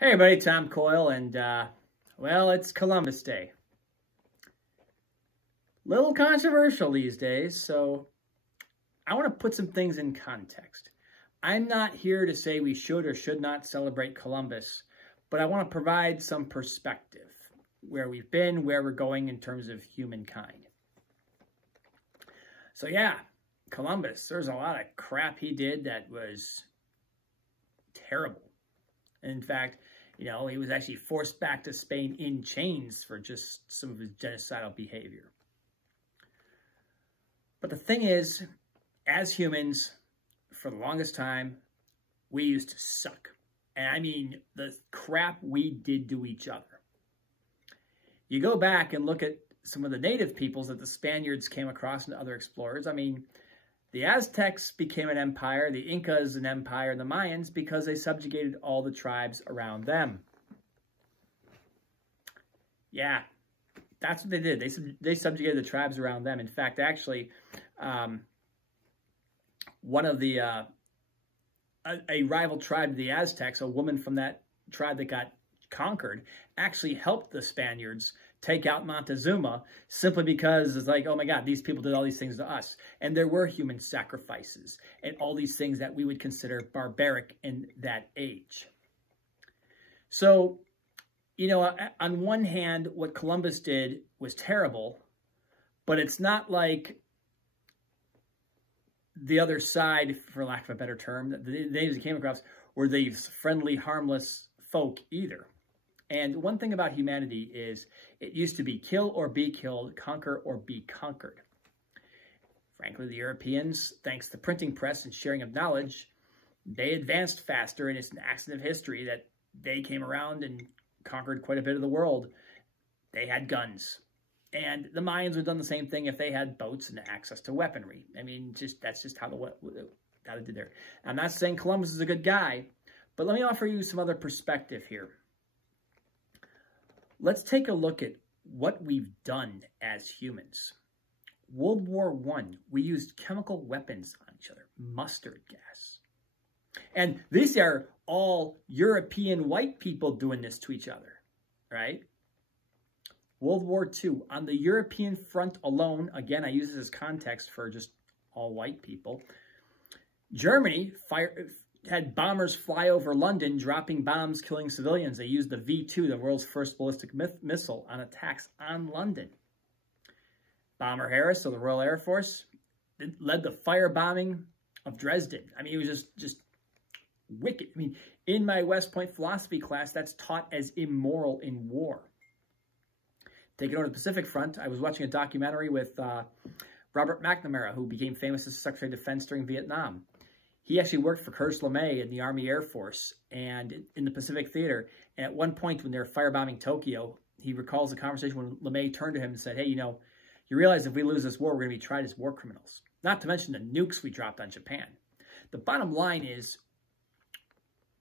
Hey everybody, Tom Coyle, and well, it's Columbus Day. Little controversial these days, so I want to put some things in context. I'm not here to say we should or should not celebrate Columbus, but I want to provide some perspective, where we've been, where we're going in terms of humankind. So yeah, Columbus, there's a lot of crap he did that was terrible. In fact, he was actually forced back to Spain in chains for just some of his genocidal behavior. But the thing is, as humans, for the longest time, we used to suck. And I mean, the crap we did to each other. You go back and look at some of the native peoples that the Spaniards came across and other explorers. I mean, the Aztecs became an empire, the Incas an empire, and the Mayans because they subjugated all the tribes around them. Yeah, that's what they did. They subjugated the tribes around them. In fact, actually, one of the, a rival tribe to the Aztecs, a woman from that tribe that got conquered, actually helped the Spaniards take out Montezuma simply because it's like, oh my God, these people did all these things to us. And there were human sacrifices and all these things that we would consider barbaric in that age. So, on one hand, what Columbus did was terrible, but it's not like the other side, for lack of a better term, the natives that came across were these friendly, harmless folk either. And one thing about humanity is it used to be kill or be killed, conquer or be conquered. Frankly, the Europeans, thanks to the printing press and sharing of knowledge, they advanced faster, and it's an accident of history that they came around and conquered quite a bit of the world. They had guns. And the Mayans would have done the same thing if they had boats and access to weaponry. I mean, that's just how they did there. I'm not saying Columbus is a good guy, but let me offer you some other perspective here. Let's take a look at what we've done as humans. World War I, we used chemical weapons on each other, mustard gas. And these are all European white people doing this to each other, right? World War II, on the European front alone, again, I use this as context for just all white people, Germany had bombers fly over London, dropping bombs, killing civilians. They used the V-2, the world's first ballistic missile, on attacks on London. Bomber Harris, of the Royal Air Force, led the firebombing of Dresden. I mean, it was just wicked. I mean, in my West Point philosophy class, that's taught as immoral in war. Taking over the Pacific Front, I was watching a documentary with Robert McNamara, who became famous as Secretary of Defense during Vietnam. He actually worked for Curtis LeMay in the Army Air Force and in the Pacific Theater. And at one point when they were firebombing Tokyo, he recalls a conversation when LeMay turned to him and said, hey, you realize if we lose this war, we're going to be tried as war criminals. Not to mention the nukes we dropped on Japan. The bottom line is,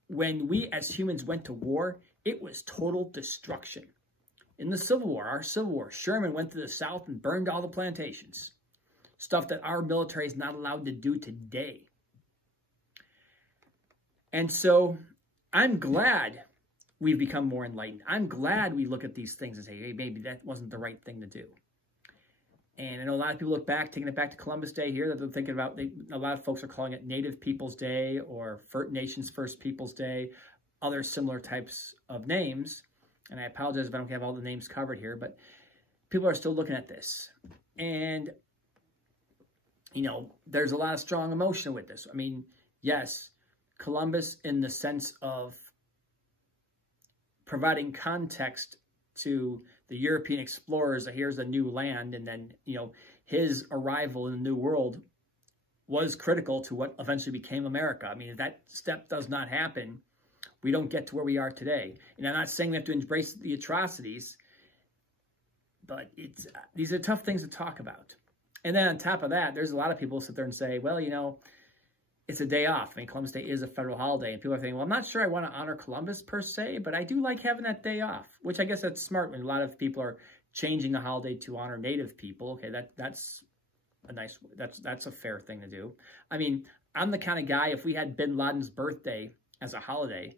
when we as humans went to war, it was total destruction. In the Civil War, our Civil War, Sherman went to the South and burned all the plantations. Stuff that our military is not allowed to do today. And so I'm glad we've become more enlightened. I'm glad we look at these things and say, hey, maybe that wasn't the right thing to do. And I know a lot of people look back, taking it back to Columbus Day here, that they're thinking about, a lot of folks are calling it Native Peoples Day or Nations First Peoples Day, other similar types of names. And I apologize if I don't have all the names covered here, but people are still looking at this. And, there's a lot of strong emotion with this. I mean, yes, Columbus, in the sense of providing context to the European explorers that here's a new land, and then, his arrival in the New World was critical to what eventually became America. I mean, if that step does not happen, we don't get to where we are today. And I'm not saying we have to embrace the atrocities, but these are tough things to talk about. And then on top of that, there's a lot of people who sit there and say, well, it's a day off. I mean, Columbus Day is a federal holiday. And people are thinking, well, I'm not sure I want to honor Columbus per se, but I do like having that day off, which I guess that's smart when a lot of people are changing the holiday to honor Native people. Okay, that's a fair thing to do. I mean, I'm the kind of guy, if we had Bin Laden's birthday as a holiday,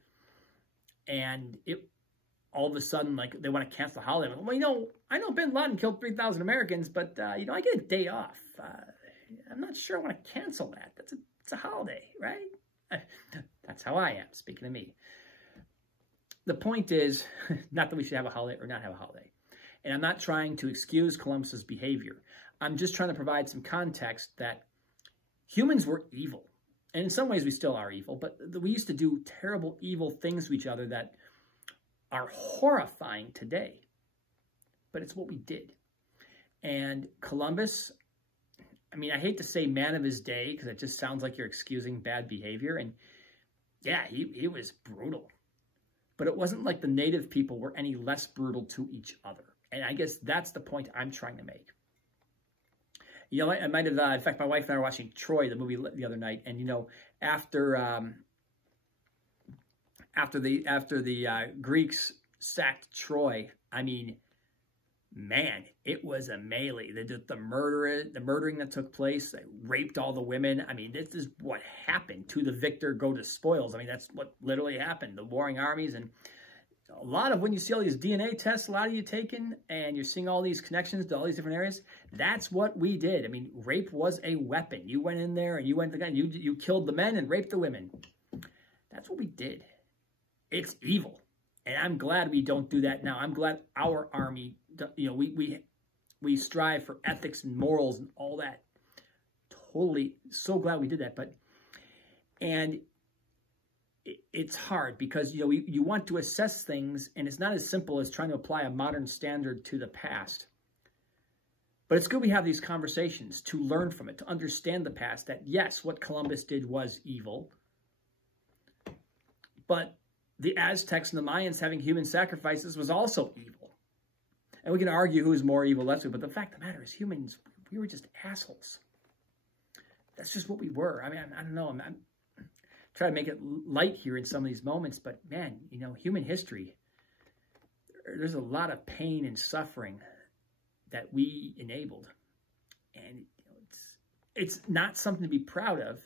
and all of a sudden, like, they want to cancel the holiday. Well, I know Bin Laden killed 3,000 Americans, but, I get a day off. I'm not sure I want to cancel that. It's a holiday, right? That's how I am, speaking of me. The point is, not that we should have a holiday or not have a holiday. And I'm not trying to excuse Columbus's behavior. I'm just trying to provide some context that humans were evil. And in some ways, we still are evil, but we used to do terrible, evil things to each other that are horrifying today. But it's what we did. And Columbus, I mean, I hate to say man of his day, because it just sounds like you're excusing bad behavior. And yeah, he was brutal. But it wasn't like the native people were any less brutal to each other. And I guess that's the point I'm trying to make. You know, I might have, in fact, my wife and I were watching Troy, the movie, the other night. And, you know, after the Greeks sacked Troy, I mean, man, it was a melee. The murdering that took place, they raped all the women. I mean, this is what happened. To the victor go the spoils. I mean, that's what literally happened. The warring armies, and a lot of when you see all these DNA tests, a lot of you taken, and you're seeing all these connections to all these different areas, that's what we did. I mean, rape was a weapon. You went in there and you went to the gun. You killed the men and raped the women. That's what we did. It's evil. And I'm glad we don't do that now. I'm glad our army, you know, we strive for ethics and morals and all that. Totally, so glad we did that. And it's hard because, you know, you want to assess things, and it's not as simple as trying to apply a modern standard to the past. But it's good we have these conversations to learn from it, to understand the past, that yes, what Columbus did was evil, but the Aztecs and the Mayans having human sacrifices was also evil. And we can argue who's more evil, less evil, but the fact of the matter is humans, we were just assholes. That's just what we were. I mean, I don't know. I'm trying to make it light here in some of these moments, but man, you know, human history, there's a lot of pain and suffering that we enabled. And you know, it's not something to be proud of.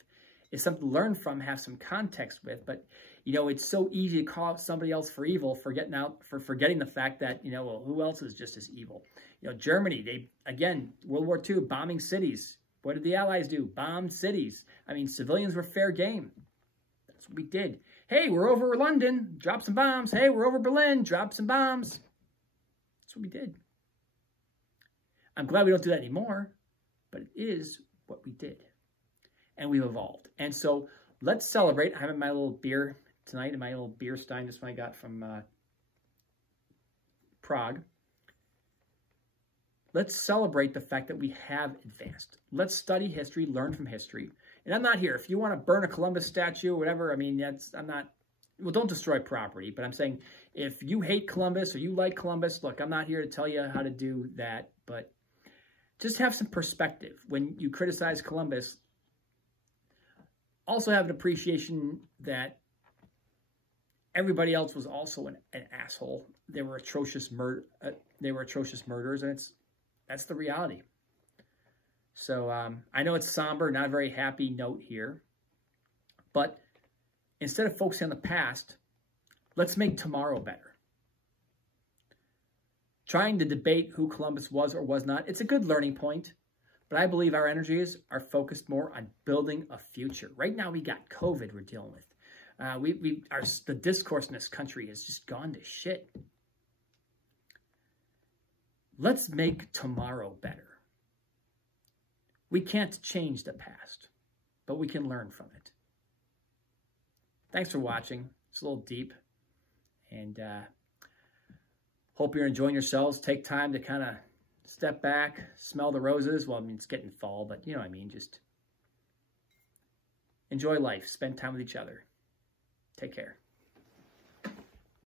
It's something to learn from, have some context with, but you know, it's so easy to call out somebody else for evil, forgetting the fact that, you know, well, who else is just as evil? You know, Germany, they, again, World War II, bombing cities. What did the Allies do? Bombed cities. I mean, civilians were fair game. That's what we did. Hey, we're over London, drop some bombs. Hey, we're over Berlin, drop some bombs. That's what we did. I'm glad we don't do that anymore, but it is what we did. And we've evolved. And so let's celebrate. I'm having my little beer tonight in my little beer stein. This one I got from Prague. Let's celebrate the fact that we have advanced. Let's study history, learn from history. And I'm not here. If you want to burn a Columbus statue or whatever, I mean, well, don't destroy property. But I'm saying if you hate Columbus or you like Columbus, look, I'm not here to tell you how to do that. But just have some perspective. When you criticize Columbus, also have an appreciation that everybody else was also an asshole. They were atrocious murderers, and that's the reality. So I know it's somber, not a very happy note here, but instead of focusing on the past, let's make tomorrow better. Trying to debate who Columbus was or was not, it's a good learning point. But I believe our energies are focused more on building a future. Right now, we got COVID we're dealing with. The discourse in this country has just gone to shit. Let's make tomorrow better. We can't change the past, but we can learn from it. Thanks for watching. It's a little deep. And hope you're enjoying yourselves. Take time to kind of step back, smell the roses. Well, I mean, it's getting fall, but you know what I mean. Just enjoy life. Spend time with each other. Take care.